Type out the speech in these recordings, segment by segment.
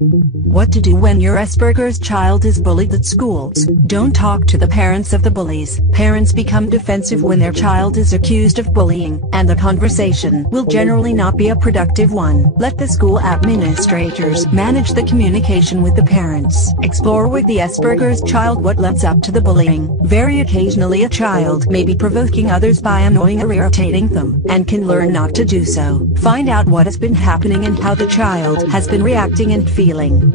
What to do when your Asperger's child is bullied at schools? Don't talk to the parents of the bullies. Parents become defensive when their child is accused of bullying, and the conversation will generally not be a productive one. Let the school administrators manage the communication with the parents. Explore with the Asperger's child what leads up to the bullying. Very occasionally a child may be provoking others by annoying or irritating them, and can learn not to do so. Find out what has been happening and how the child has been reacting and feeling.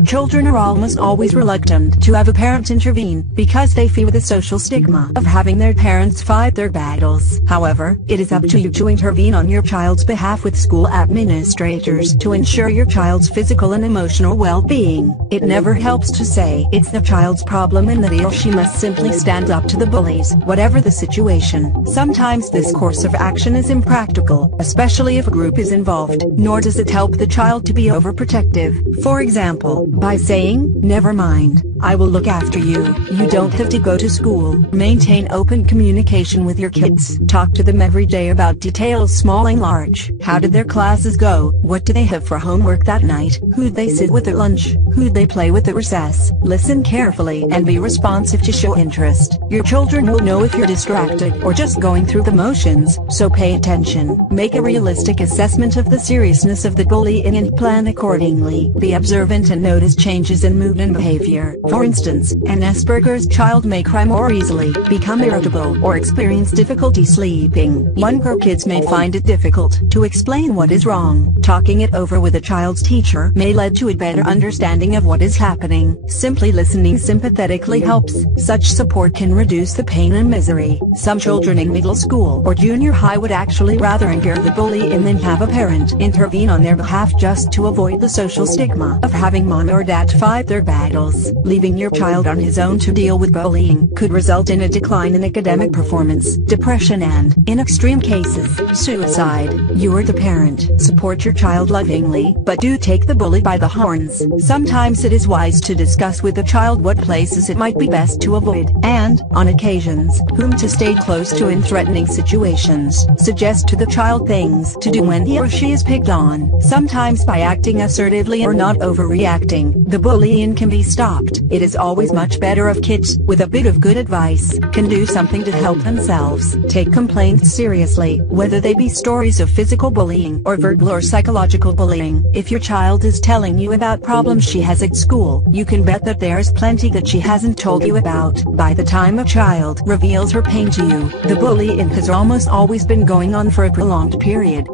Children are almost always reluctant to have a parent intervene, because they fear the social stigma of having their parents fight their battles. However, it is up to you to intervene on your child's behalf with school administrators to ensure your child's physical and emotional well-being. It never helps to say it's the child's problem and that he or she must simply stand up to the bullies, whatever the situation. Sometimes this course of action is impractical, especially if a group is involved, nor does it help the child to be overprotective. For example, by saying, "Never mind, I will look after you. You don't have to go to school." Maintain open communication with your kids. Talk to them every day about details small and large. How did their classes go? What do they have for homework that night? Who'd they sit with at lunch? Who'd they play with at recess? Listen carefully and be responsive to show interest. Your children will know if you're distracted or just going through the motions, so pay attention. Make a realistic assessment of the seriousness of the bullying and plan accordingly. Be observant and notice changes in mood and behavior. For instance, an Asperger's child may cry more easily, become irritable, or experience difficulty sleeping. Younger kids may find it difficult to explain what is wrong. Talking it over with a child's teacher may lead to a better understanding of what is happening. Simply listening sympathetically helps. Such support can reduce the pain and misery. Some children in middle school or junior high would actually rather endure the bullying than have a parent intervene on their behalf, just to avoid the social stigma of having mom or dad fight their battles. Leaving your child on his own to deal with bullying could result in a decline in academic performance, depression, and, in extreme cases, suicide. You are the parent. Support your child lovingly, but do take the bully by the horns. Sometimes it is wise to discuss with the child what places it might be best to avoid, and, on occasions, whom to stay close to in threatening situations. Suggest to the child things to do when he or she is picked on. Sometimes by acting assertively or not overreacting, the bullying can be stopped. It is always much better if kids, with a bit of good advice, can do something to help themselves. Take complaints seriously, whether they be stories of physical bullying or verbal or psychological bullying. If your child is telling you about problems she has at school, you can bet that there's plenty that she hasn't told you about. By the time a child reveals her pain to you, the bullying has almost always been going on for a prolonged period.